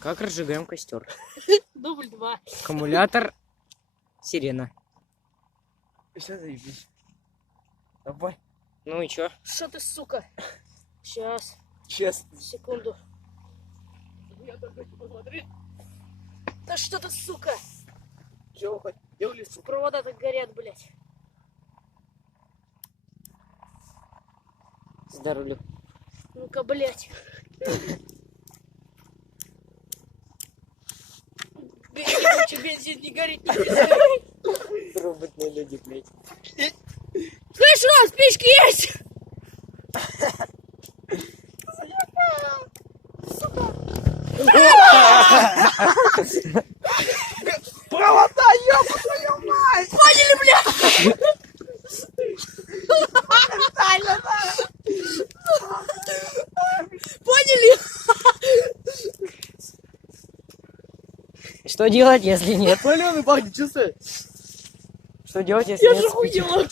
Как разжигаем костер? Дубль 2. Аккумулятор. Сирена. Сейчас заебись. Давай. Ну и чё? Что ты, сука? Сейчас, Честно. секунду. Посмотри. Да что ты, сука? Чего хоть? Я в лесу. Провода так горят, блядь. За рулю. Ну-ка, блядь. Бензин не горит. Роботные люди, блядь. Слышь, Ром, спички есть? Провода, ёб твою мать! Поняли, блядь? Поняли? Что делать, если нет? Паленый пахнет, часы. Что делать, если Я нет же спичек? хуела.